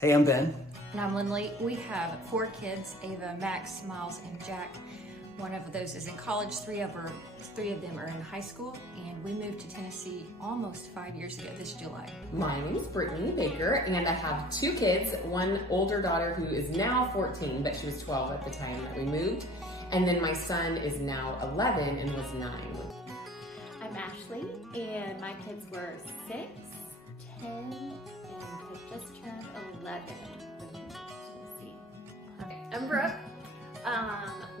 Hey, I'm Ben. And I'm Lindley. We have 4 kids, Ava, Max, Miles, and Jack. One of those is in college, three of them are in high school, and we moved to Tennessee almost 5 years ago this July. My name is Brittany Baker, and I have 2 kids, one older daughter who is now 14, but she was 12 at the time that we moved, and then my son is now 11 and was 9. I'm Ashley, and my kids were 6, 10, and they just turned 11 when we moved to Tennessee. Okay, I'm Brooke.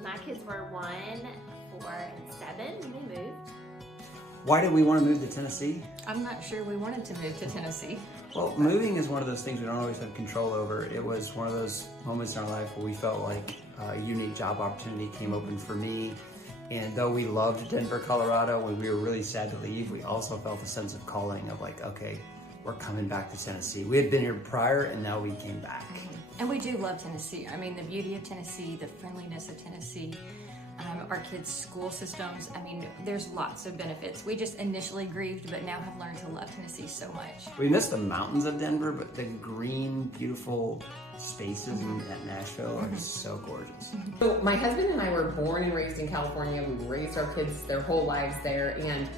My kids were 1, 4, and 7 when they moved. Why did we want to move to Tennessee? I'm not sure we wanted to move to Tennessee. Well, moving is one of those things we don't always have control over. It was one of those moments in our life where we felt like a unique job opportunity came open for me. And though we loved Denver, Colorado, when we were really sad to leave, we also felt a sense of calling of like, okay, we're coming back to Tennessee. We had been here prior and now we came back. And we do love Tennessee. I mean, the beauty of Tennessee, the friendliness of Tennessee, our kids' school systems. I mean, there's lots of benefits. We just initially grieved, but now have learned to love Tennessee so much. We missed the mountains of Denver, but the green, beautiful spaces at Nashville are just so gorgeous. So my husband and I were born and raised in California. We raised our kids their whole lives there, and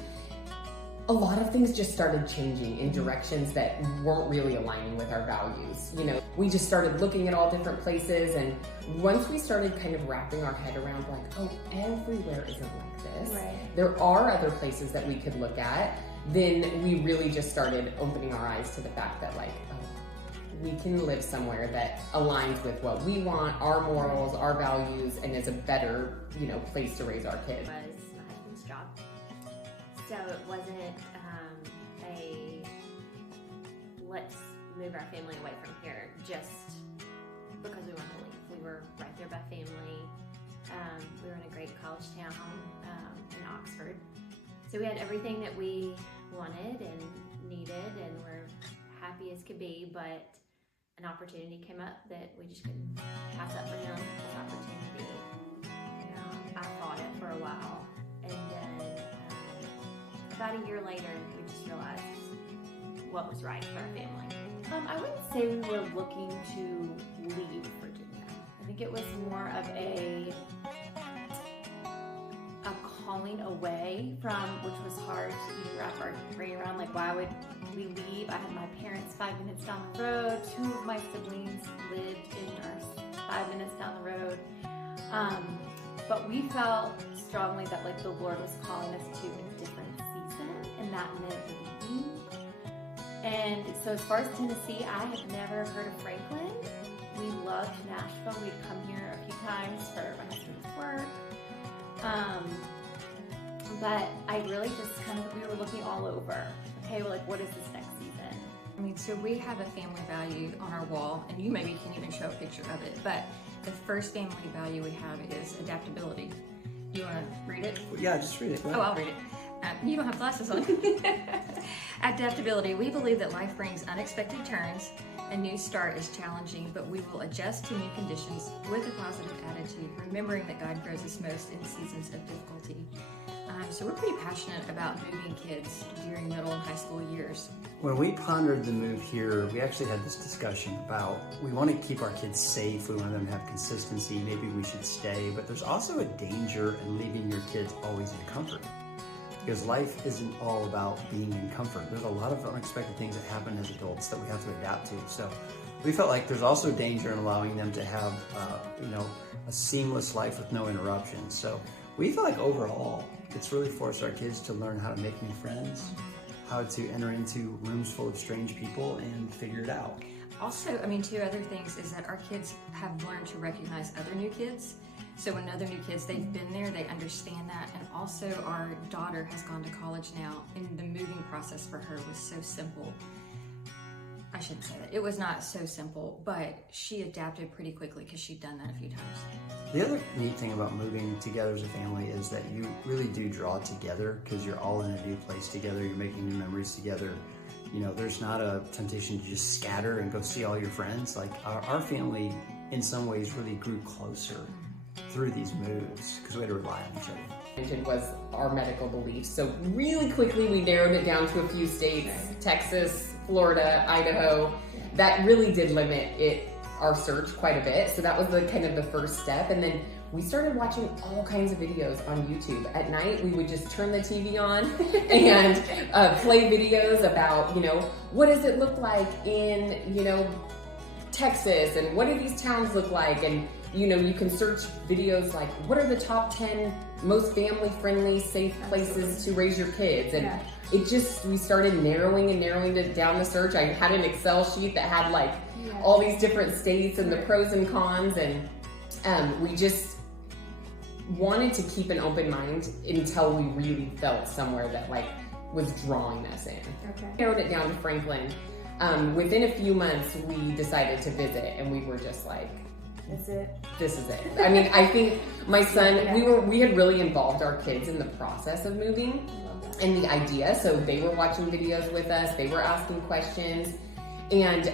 a lot of things just started changing in directions that weren't really aligning with our values. You know, we just started looking at all different places, and once we started kind of wrapping our head around like, oh, everywhere isn't like this. Right. There are other places that we could look at. Then we really just started opening our eyes to the fact that like, oh, we can live somewhere that aligns with what we want, our morals, our values, and is a better, place to raise our kids. It was my husband's job. So it wasn't a let's move our family away from here just because we wanted to leave. We were right there by family. We were in a great college town in Oxford. So we had everything that we wanted and needed and were happy as could be, but an opportunity came up that we just couldn't pass up for him. This opportunity. I fought it for a while, and then about a year later, we just realized what was right for our family. I wouldn't say we were looking to leave Virginia. I think it was more of a calling away from, which was hard to even wrap our brain around. Like, why would we leave? I had my parents 5 minutes down the road. 2 of my siblings lived in our 5 minutes down the road. But we felt strongly that like the Lord was calling us to a different season, and that meant leaving. And so as far as Tennessee, I had never heard of Franklin. We loved Nashville. We'd come here a few times for my husband's work. But I really just we were looking all over. Okay, well, like, what is this next season? I mean, so we have a family value on our wall, and you maybe can even show a picture of it, but the first family value we have is adaptability. You want to read it? Yeah, just read it. Oh, I'll read it. You don't have glasses on. Adaptability. We believe that life brings unexpected turns. A new start is challenging, but we will adjust to new conditions with a positive attitude, remembering that God grows us most in seasons of difficulty. So we're pretty passionate about moving kids during middle and high school years. When we pondered the move here, we actually had this discussion about we want to keep our kids safe, we want them to have consistency, maybe we should stay, but there's also a danger in leaving your kids always in comfort. Because life isn't all about being in comfort. There's a lot of unexpected things that happen as adults that we have to adapt to. So we felt like there's also danger in allowing them to have, a seamless life with no interruptions. So we feel like overall, it's really forced our kids to learn how to make new friends, how to enter into rooms full of strange people and figure it out. Also, I mean, 2 other things is that our kids have learned to recognize other new kids. So when other new kids, they've been there, they understand that. And also our daughter has gone to college now, and the moving process for her was so simple. I shouldn't say that. It was not so simple, but she adapted pretty quickly because she'd done that a few times. The other neat thing about moving together as a family is that you really do draw together because you're all in a new place together, you're making new memories together. There's not a temptation to just scatter and go see all your friends. Like our family in some ways really grew closer through these moves because we had to rely on each other. Was our medical beliefs. So really quickly we narrowed it down to a few states, Texas, Florida, Idaho. That really did limit our search quite a bit. So that was the kind of the first step. And then we started watching all kinds of videos on YouTube. At night, we would just turn the TV on and play videos about, what does it look like in, Texas, and what do these towns look like? And, you can search videos like, what are the top 10 most family-friendly, safe places to raise your kids? And we started narrowing it down the search. I had an Excel sheet that had like all these different states and the pros and cons, and we just wanted to keep an open mind until we really felt somewhere that like was drawing us in. Narrowed it down to Franklin. Within a few months, we decided to visit, and we were just like, this is it. I mean, I think my son, we had really involved our kids in the process of moving and the idea. So they were watching videos with us, they were asking questions, and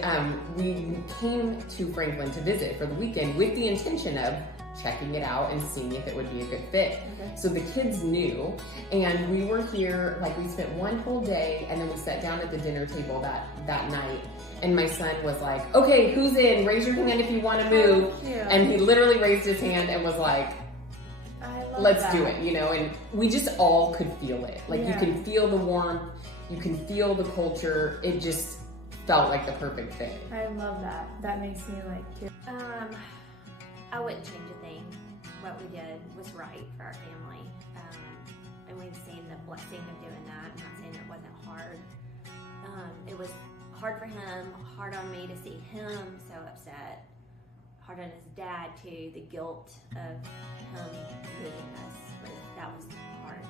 we came to Franklin to visit for the weekend with the intention of checking it out and seeing if it would be a good fit. So the kids knew, and we were here, like we spent one whole day, and then we sat down at the dinner table that night, and my son was like, okay, who's in? Raise your hand if you want to move. And he literally raised his hand and was like, let's do it, and we just all could feel it. Like you can feel the warmth, you can feel the culture. It just felt like the perfect fit. I love that. That makes me like, I wouldn't change a thing. What we did was right for our family. And we've seen the blessing of doing that. I'm not saying it wasn't hard. It was hard for him, hard on me to see him so upset, hard on his dad too. The guilt of him moving us, that was hard.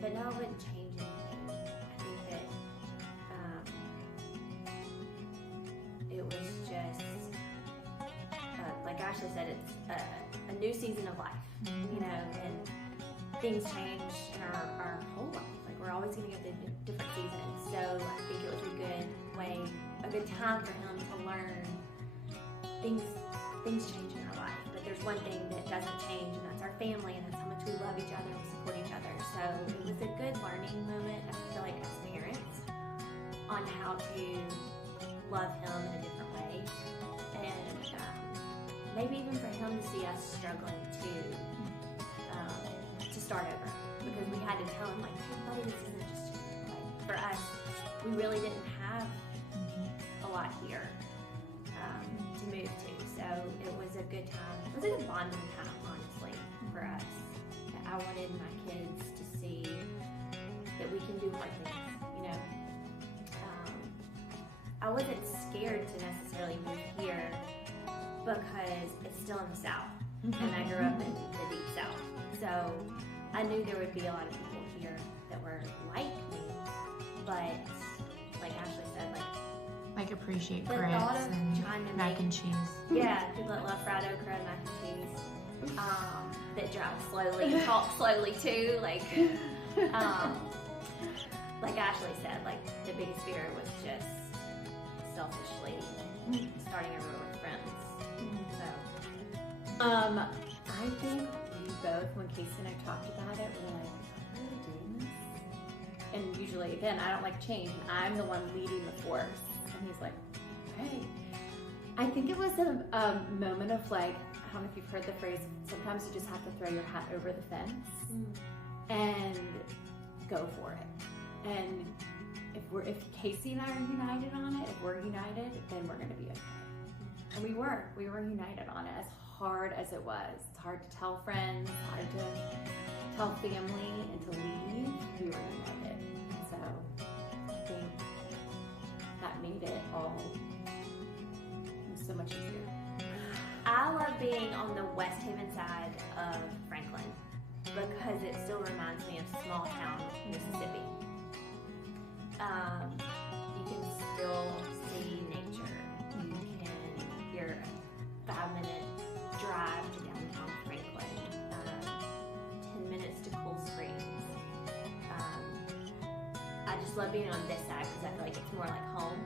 But no, I wouldn't change anything. I think that it was just, like Ashley said, it's a new season of life, and things change in our whole life. Like we're always going to go through different seasons. So I think it was a good time for him to learn things change in our life. But there's one thing that doesn't change, and that's our family, and that's how much we love each other and support each other. So it was a good learning moment, I feel like, as parents, on how to love him in a different way. And maybe even for him to see us struggling to start over, because we had to tell him, like, hey buddy, this isn't just like for us. We really didn't have a lot here to move to, so it was a good time. It was a good bonding time, honestly, for us. I wanted my kids to see that we can do hard things. I wasn't scared to necessarily move here because it's still in the South, and I grew up in the Deep South. So I knew there would be a lot of people here that were like me, but like Ashley said, like appreciate the grits thought of and trying to mac make, and cheese. yeah, people that love fried okra and mac and cheese, that drive slowly and talk slowly too, like Ashley said, like the biggest fear was just selfishly starting over with friends. So I think we both, when Casey and I talked about it, we were like, are we really doing this? And usually, again, I don't like change, and I'm the one leading the force. And he's like, hey. I think it was a moment of like, I don't know if you've heard the phrase, sometimes you just have to throw your hat over the fence and go for it. And if Casey and I are united on it, if we're united, then we're gonna be okay. And we were united on it, as hard as it was. It's hard to tell friends, hard to tell family, and to leave, we were united. And so I think that made it all so much easier. I love being on the West Haven side of Franklin because it still reminds me of small town Mississippi. You can still see nature. You're a 5-minute drive to downtown Franklin, 10 minutes to Cool Springs. I just love being on this side because I feel like it's more like home.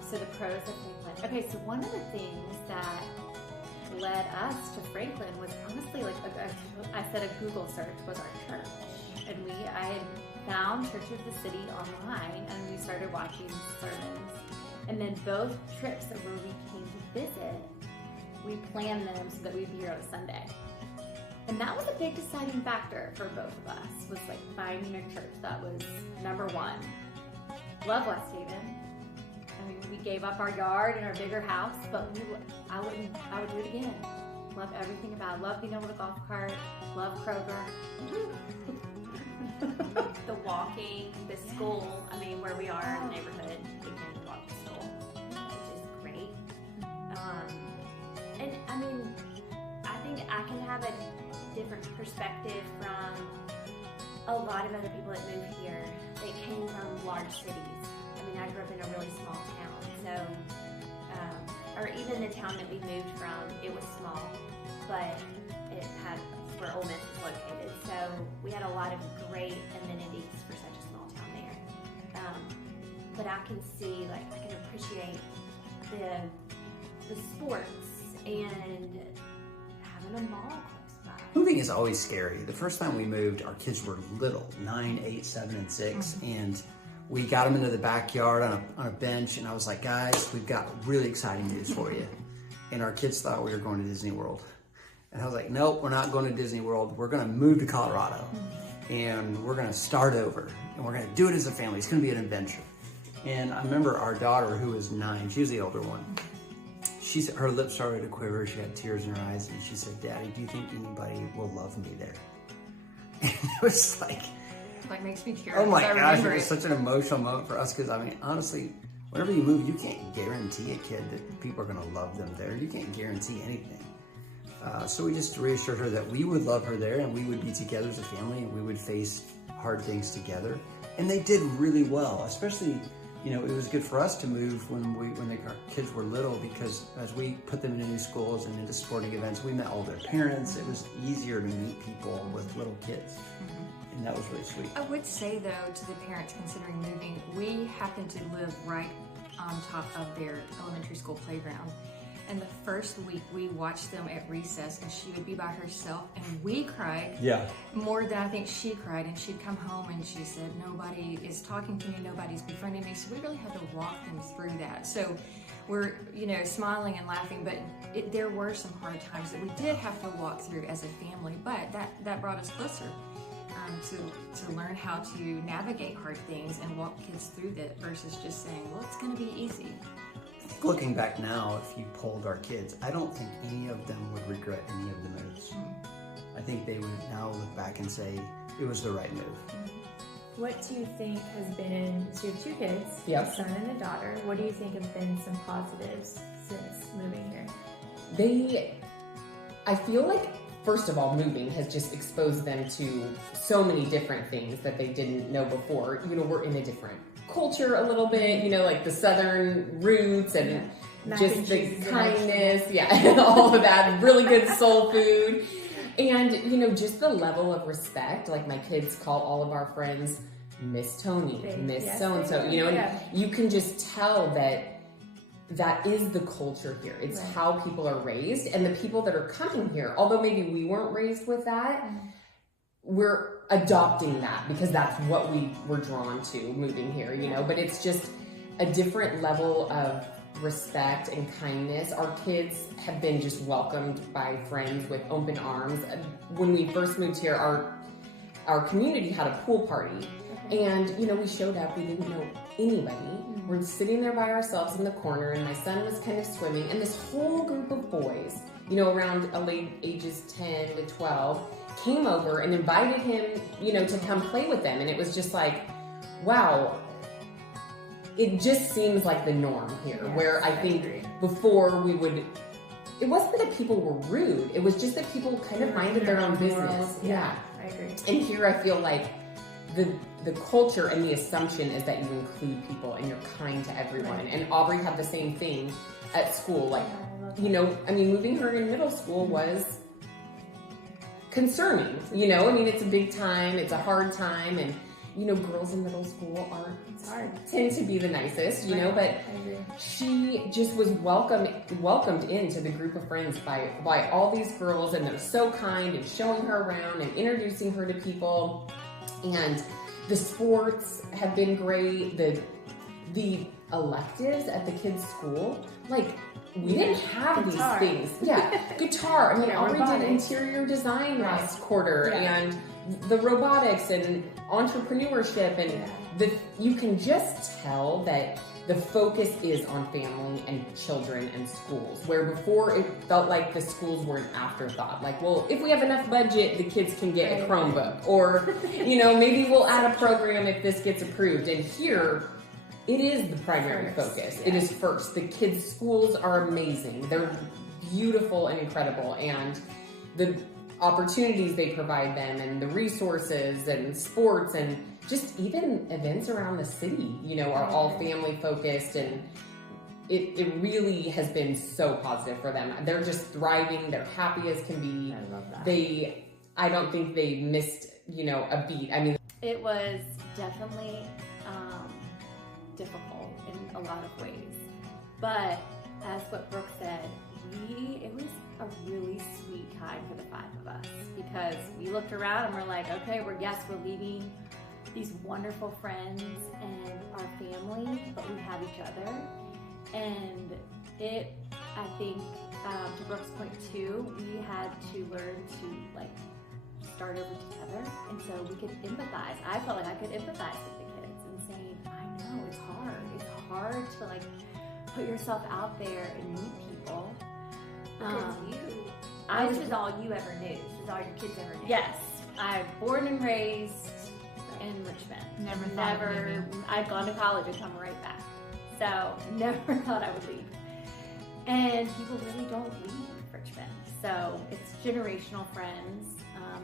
So the pros of Franklin. Okay, so one of the things that led us to Franklin was honestly like I said a Google search was our church, and I had found Church of the City online, and we started watching sermons. And then both trips that where we came to visit, we planned them so that we'd be here on a Sunday. And that was a big deciding factor for both of us, was like finding a church that was number one. Love West Haven. I mean, we gave up our yard and our bigger house, but I would do it again. Love everything about it. Love being able to golf cart. Love Kroger. The walking, the school, I mean, where we are in the neighborhood, we can walk to school, which is great. And I mean, I think I can have a different perspective from a lot of other people that moved here. They came from large cities. I mean, I grew up in a really small town, so, or even the town that we moved from, it was small, but it had where Ole Miss is located. So we had a lot of great amenities for such a small town there. But I can see, like, I can appreciate the sports and having a mall close by. Moving is always scary. The first time we moved, our kids were little, 9, 8, 7, and 6, and we got them into the backyard on a bench, and I was like, guys, we've got really exciting news for you. And our kids thought we were going to Disney World. And I was like, nope, we're not going to Disney World. We're going to move to Colorado, and we're going to start over, and we're going to do it as a family. It's going to be an adventure. And I remember our daughter, who was 9, she was the older one. Her lips started to quiver. She had tears in her eyes, and she said, Daddy, do you think anybody will love me there? And it was like makes me tear. Oh my gosh, it was it. such an emotional moment for us, because I mean, honestly, whenever you move, you can't guarantee a kid that people are going to love them there. You can't guarantee anything. So we just reassured her that we would love her there, and we would be together as a family, and we would face hard things together. And they did really well, especially, you know, it was good for us to move when our kids were little, because as we put them into new schools and into sporting events, we met all their parents. It was easier to meet people with little kids. And that was really sweet. I would say, though, to the parents considering moving, we happen to live right on top of their elementary school playground. And the first week we watched them at recess, and she would be by herself, and we cried more than I think she cried. And she'd come home and she said, nobody is talking to me, nobody's befriending me. So we really had to walk them through that. So we're, you know, smiling and laughing, but there were some hard times that we did have to walk through as a family, but that brought us closer. To learn how to navigate hard things and walk kids through that versus just saying, well, it's going to be easy. Looking back now, if you polled our kids, I don't think any of them would regret any of the moves. I think they would now look back and say it was the right move. What do you think has been, so you have 2 kids, Yep. a son and a daughter. What do you think have been some positives since moving here? I feel like, first of all, moving has just exposed them to so many different things that they didn't know before. You know, we're in a different culture a little bit, you know, like the Southern roots and just the kindness, and all of that, really good soul food. And, you know, just the level of respect. Like, my kids call all of our friends Miss Toni, Miss so-and-so, you know, and you can just tell that is the culture here. It's how people are raised, and the people that are coming here, although maybe we weren't raised with that, we're adopting that because that's what we were drawn to moving here, you know, but it's just a different level of respect and kindness. Our kids have been just welcomed by friends with open arms. When we first moved here, our community had a pool party, and, you know, we showed up, we didn't know anybody. We're sitting there by ourselves in the corner, and my son was kind of swimming, and this whole group of boys, you know, around late ages 10 to 12, came over and invited him, you know, to come play with them. And it was just like, wow, it just seems like the norm here, where I think before it wasn't that people were rude, it was just that people kind of minded their own business. I agree. And here I feel like the culture and the assumption is that you include people and you're kind to everyone. And Aubrey had the same thing at school. Like, you know, I mean, moving her in middle school was concerning, you know, I mean, it's a big time, it's a hard time, and, girls in middle school It's hard. tend to be the nicest, but I agree. she just was welcomed into the group of friends by all these girls, and they're so kind and showing her around and introducing her to people. And the sports have been great. The electives at the kids' school, we didn't have Guitar. these things. Yeah, guitar. I mean, Yeah, Aubrey did robotics. interior design last quarter, Yeah. and the robotics and entrepreneurship, and you can just tell that the focus is on family and children and schools, where before it felt like the schools were an afterthought. Like, well, if we have enough budget, the kids can get a Chromebook, or maybe we'll add a program if this gets approved. And here, it is the primary focus. It is first. The kids' schools are amazing. They're beautiful and incredible, and the opportunities they provide them, and the resources and sports, and just even events around the city, are all family focused, and it really has been so positive for them. They're just thriving. They're happy as can be. I love that. I don't think they missed, a beat. I mean, It was definitely difficult in a lot of ways, but as what Brooke said, it was a really sweet time for the 5 of us, because we looked around and we're like, okay, we're leaving these wonderful friends and our family, but we have each other. And I think, to Brooke's point too, we had to learn to start over together, and so we could empathize. I felt like I could empathize with the kids and saying, I know it's hard to put yourself out there and meet people. This was all you ever knew. This was all your kids ever knew. Yes, I'm born and raised in Richmond. Never. I'd gone to college and come right back. So never thought I would leave. And people really don't leave Richmond. So it's generational friends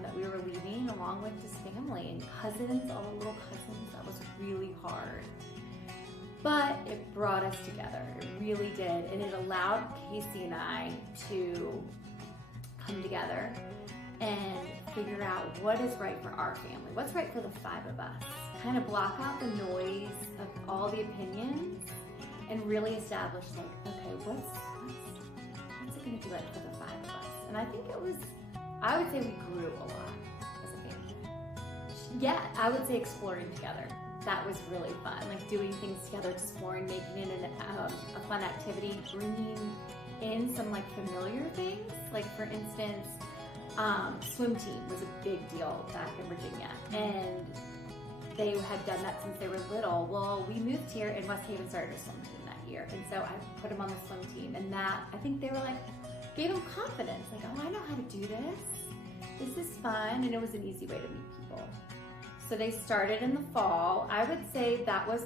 that we were leaving, along with just family and cousins, all the little cousins. That was really hard. But it brought us together. It really did. And it allowed Casey and I to come together and figure out what is right for our family, what's right for the 5 of us. Kind of block out the noise of all the opinions and really establish, okay, what's it going to be like for the 5 of us? And I think I would say we grew a lot as a family. Yeah, I would say exploring together. That was really fun, doing things together, exploring, making it a fun activity, bringing in some familiar things. For instance, swim team was a big deal back in Virginia, and they had done that since they were little. Well, we moved here, and West Haven started a swim team that year, and so I put them on the swim team, and that, I think they were gave them confidence, oh, I know how to do this. This is fun, and it was an easy way to meet people. So they started in the fall. I would say that was,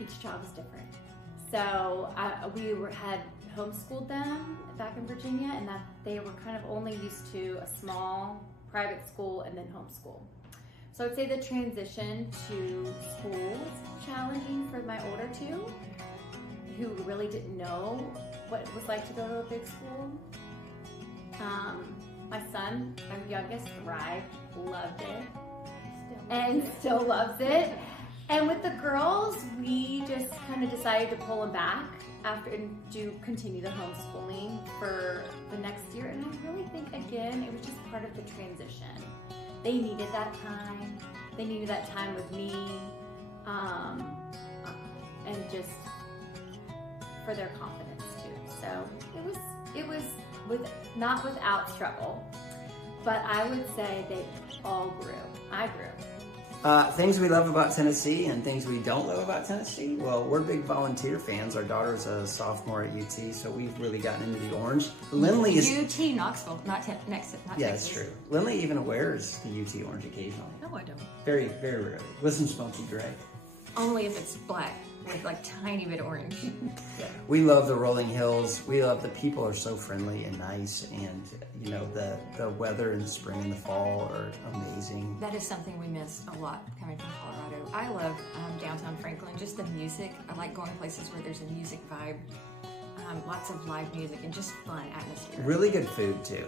each child was different. So we had homeschooled them back in Virginia, and that they were kind of only used to a small private school and then homeschool. So I'd say the transition to school was challenging for my older 2, who really didn't know what it was like to go to a big school. My son, my youngest, thrived, loved it, and still loves it. And with the girls, we just kind of decided to pull them back and continue the homeschooling for the next year. And I really think, again, it was just part of the transition. They needed that time. They needed that time with me, and just for their confidence too. So it was not without struggle, but I would say they all grew. I grew. Things we love about Tennessee and things we don't love about Tennessee. Well, we're big volunteer fans. Our daughter's a sophomore at UT, so we've really gotten into the orange. Lindley is UT Knoxville, not Texas. yeah, it's true. Lindley even wears the UT orange occasionally. No, I don't. Very, very rarely. With some smoky gray. Only if it's black with tiny bit orange. We love the rolling hills. We love the people are so friendly and nice, and the weather in the spring and the fall are amazing. That is something we miss a lot coming from Colorado. I love downtown Franklin, just the music. I like going places where there's a music vibe, lots of live music and just fun atmosphere. Really good food too.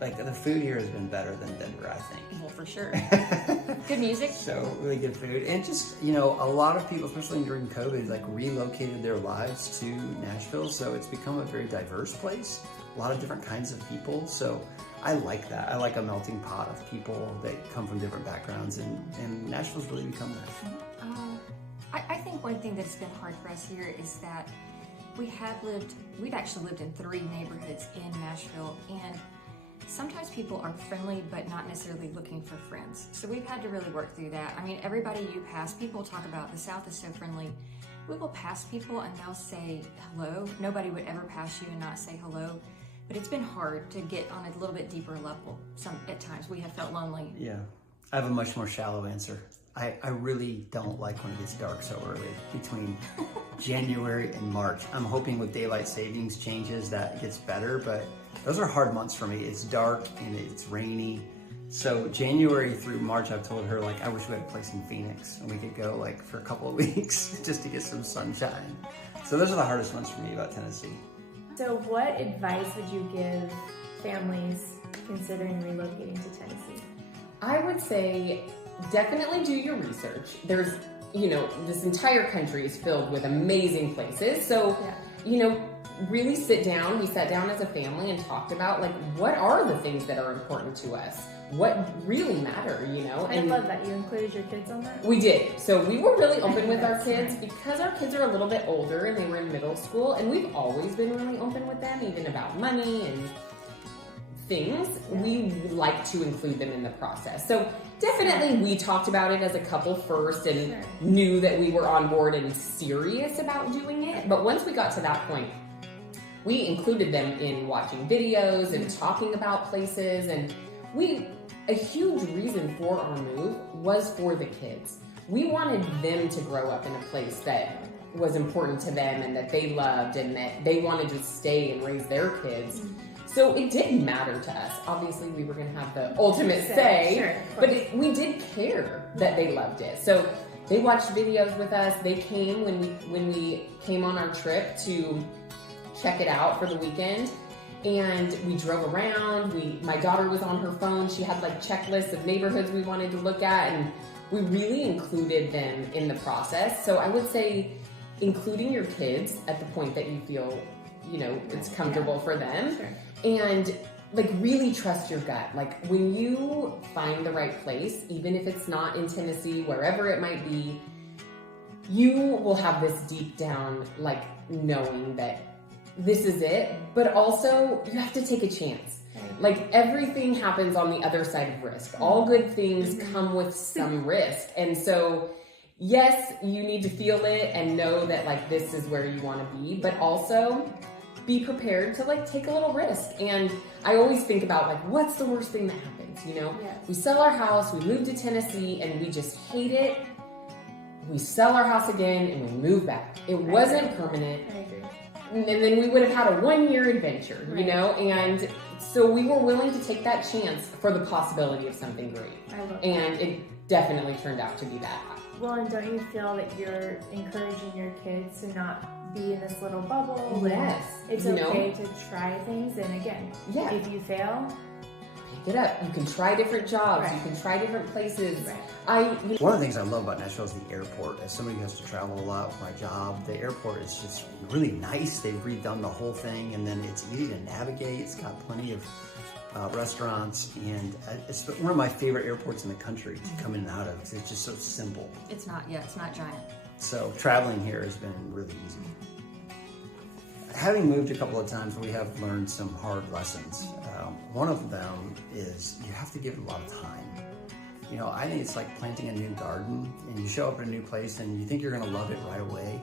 like the food here has been better than Denver, I think. Well, for sure. Good music. So really good food. And just, you know, a lot of people, especially during COVID, like relocated their lives to Nashville. So it's become a very diverse place, a lot of different kinds of people. So I like that. I like a melting pot of people that come from different backgrounds, and Nashville's really become that. I think one thing that's been hard for us here is that we've actually lived in 3 neighborhoods in Nashville, and sometimes people are friendly but not necessarily looking for friends. So we've had to really work through that. I mean, everybody you pass, people talk about the South is so friendly. We will pass people and they'll say hello. Nobody would ever pass you and not say hello. But it's been hard to get on a little bit deeper level. At times we have felt lonely. Yeah, I have a much more shallow answer. I really don't like when it gets dark so early, between January and March. I'm hoping with daylight savings changes that gets better, but those are hard months for me. It's dark and it's rainy. So January through March, I've told her, like, I wish we had a place in Phoenix and we could go like for a couple of weeks just to get some sunshine. So those are the hardest ones for me about Tennessee. So what advice would you give families considering relocating to Tennessee? I would say definitely do your research. There's, you know, this entire country is filled with amazing places. So, you know, really sit down. We sat down as a family and talked about, like, what are the things that are important to us? What really matter, you know? I love that you included your kids on that. We did. So we were really open with our kids because our kids are a little bit older and they were in middle school, and we've always been really open with them, even about money and things. We like to include them in the process. So definitely we talked about it as a couple first and knew that we were on board and serious about doing it. But once we got to that point, we included them in watching videos and talking about places. And a huge reason for our move was for the kids. We wanted them to grow up in a place that was important to them and that they loved and that they wanted to stay and raise their kids. So it didn't matter to us. Obviously, we were going to have the ultimate say, but we did care that they loved it. So they watched videos with us. They came when we came on our trip to check it out for the weekend, and we drove around. My daughter was on her phone. She had like checklists of neighborhoods we wanted to look at, and we really included them in the process. So I would say including your kids at the point that you feel, you know, it's comfortable for them. And like really trust your gut. Like when you find the right place, even if it's not in Tennessee, wherever it might be, you will have this deep down like knowing that this is it, but also you have to take a chance. Like everything happens on the other side of risk. All good things come with some risk. And so yes, you need to feel it and know that like this is where you want to be, but also be prepared to like take a little risk. And I always think about like, what's the worst thing that happens? You know, we sell our house, we move to Tennessee and we just hate it. We sell our house again and we move back. It wasn't permanent. I agree. And then we would have had a 1-year adventure, you know? And so we were willing to take that chance for the possibility of something great. I love and it definitely turned out to be that. Well, and don't you feel that you're encouraging your kids to not be in this little bubble? Yes. It's okay to try things, and again, if you fail, pick it up. You can try different jobs. You can try different places. One of the things I love about Nashville is the airport. As somebody who has to travel a lot with my job, the airport is just really nice. They've redone the whole thing, and then it's easy to navigate. It's got plenty of restaurants, and it's one of my favorite airports in the country to come in and out of because it's just so simple. It's not giant. So traveling here has been really easy. Having moved a couple of times, we have learned some hard lessons. One of them is you have to give it a lot of time. You know, I think it's like planting a new garden, and you show up in a new place and you think you're gonna love it right away.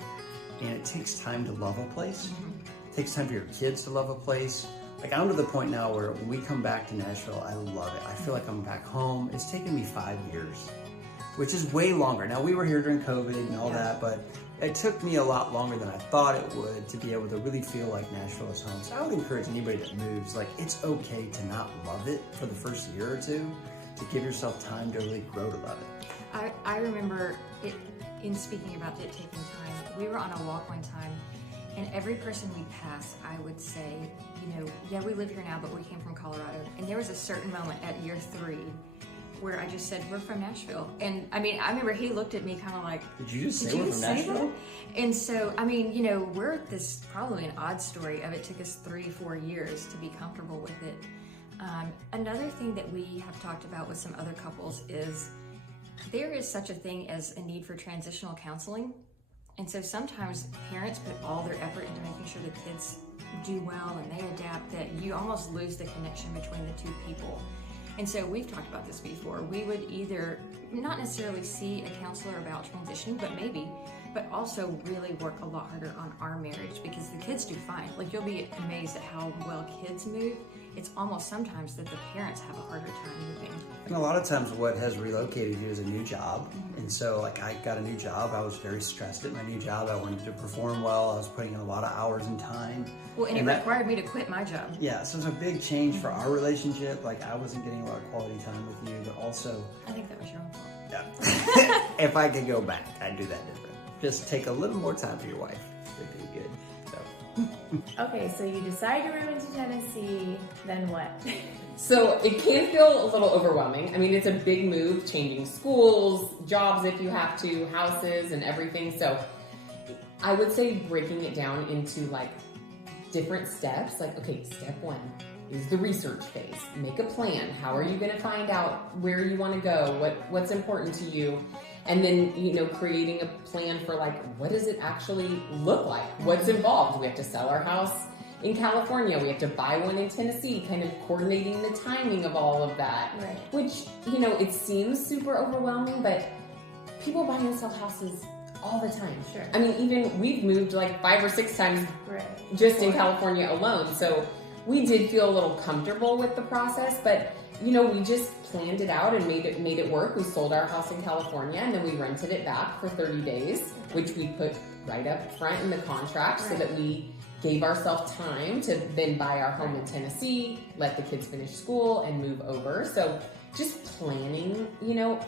And it takes time to love a place. It takes time for your kids to love a place. Like I'm to the point now where when we come back to Nashville, I love it. I feel like I'm back home. It's taken me 5 years, which is way longer. Now we were here during COVID and all that, but it took me a lot longer than I thought it would to be able to really feel like Nashville is home. So I would encourage anybody that moves, like it's okay to not love it for the first year or two, to give yourself time to really grow to love it. I remember it, in speaking about it taking time, we were on a walk one time And every person we pass, I would say, you know, yeah, we live here now, but we came from Colorado. And there was a certain moment at year 3 where I just said, we're from Nashville. And I mean, I remember he looked at me kind of like, Did you just say we're from Nashville? That? And so, I mean, you know, we're this probably an odd story of it took us 3-4 years to be comfortable with it. Another thing that we have talked about with some other couples is there is such a thing as a need for transitional counseling. And so sometimes parents put all their effort into making sure the kids do well and they adapt, that you almost lose the connection between the two people. And so we've talked about this before. We would either not necessarily see a counselor about transitioning, but also really work a lot harder on our marriage, because the kids do fine. Like, you'll be amazed at how well kids move. It's almost sometimes that the parents have a harder time moving. And a lot of times what has relocated you is a new job. And so, like, I got a new job. I was very stressed at my new job. I wanted to perform well. I was putting in a lot of hours and time. Well, and it required me to quit my job. Yeah, so it's a big change for our relationship. Like, I wasn't getting a lot of quality time with you, but also... I think that was your own fault. Yeah. If I could go back, I'd do that different. Just take a little more time for your wife. It'd be good. So. Okay, so you decide to move into Tennessee, then what? So it can feel a little overwhelming. I mean, it's a big move, changing schools, jobs if you have to, houses and everything. So I would say breaking it down into like different steps. Like, okay, step 1 is the research phase. Make a plan. How are you going to find out where you want to go? What's important to you? And then, you know, creating a plan for like, what does it actually look like? What's involved? We have to sell our house in California. We have to buy one in Tennessee, kind of coordinating the timing of all of that. Right. Which, you know, it seems super overwhelming, but people buy and sell houses all the time. Sure. I mean, even we've moved like 5 or 6 times just in California alone. So we did feel a little comfortable with the process, but you know, we just planned it out and made it work. We sold our house in California and then we rented it back for 30 days, which we put right up front in the contract so that we gave ourselves time to then buy our home in Tennessee, let the kids finish school and move over. So just planning, you know,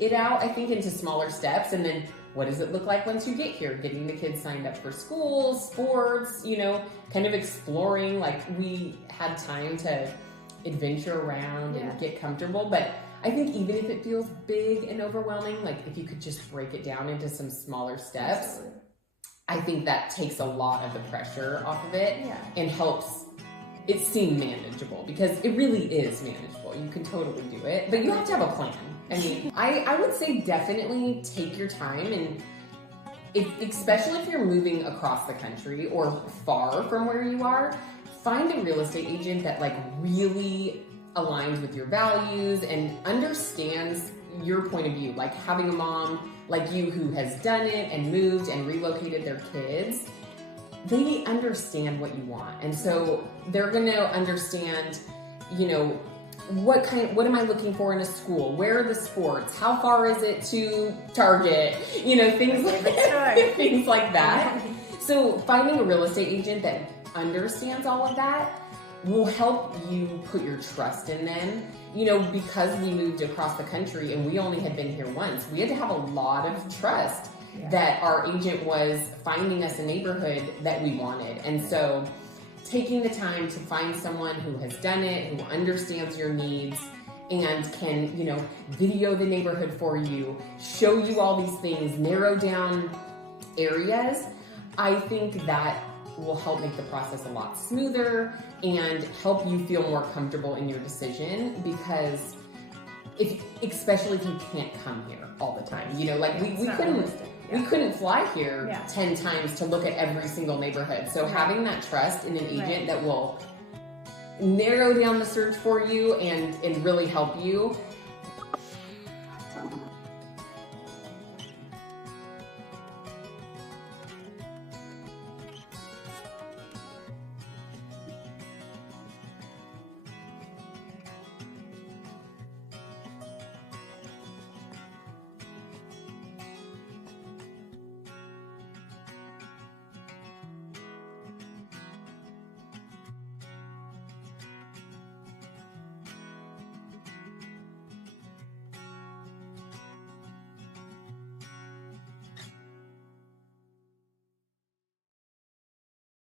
it out, I think, into smaller steps. And then what does it look like once you get here? Getting the kids signed up for school, sports, you know, kind of exploring. Like, we had time to adventure around and get comfortable. But I think even if it feels big and overwhelming, like if you could just break it down into some smaller steps, absolutely. I think that takes a lot of the pressure off of it and helps it seem manageable, because it really is manageable. You can totally do it, but you have to have a plan. I mean, I would say definitely take your time, and especially if you're moving across the country or far from where you are, find a real estate agent that like really aligns with your values and understands your point of view. Like having a mom like you who has done it and moved and relocated their kids, they understand what you want. And so they're going to understand, you know, what am I looking for in a school? Where are the sports? How far is it to Target? You know, things like that. So finding a real estate agent that understands all of that will help you put your trust in them. You know, because we moved across the country and we only had been here once, we had to have a lot of trust that our agent was finding us a neighborhood that we wanted. And so taking the time to find someone who has done it, who understands your needs, and can, you know, video the neighborhood for you, show you all these things, narrow down areas, I think that will help make the process a lot smoother and help you feel more comfortable in your decision. Because especially if you can't come here all the time, you know, like we couldn't fly here 10 times to look at every single neighborhood. So having that trust in an agent that will narrow down the search for you and really help you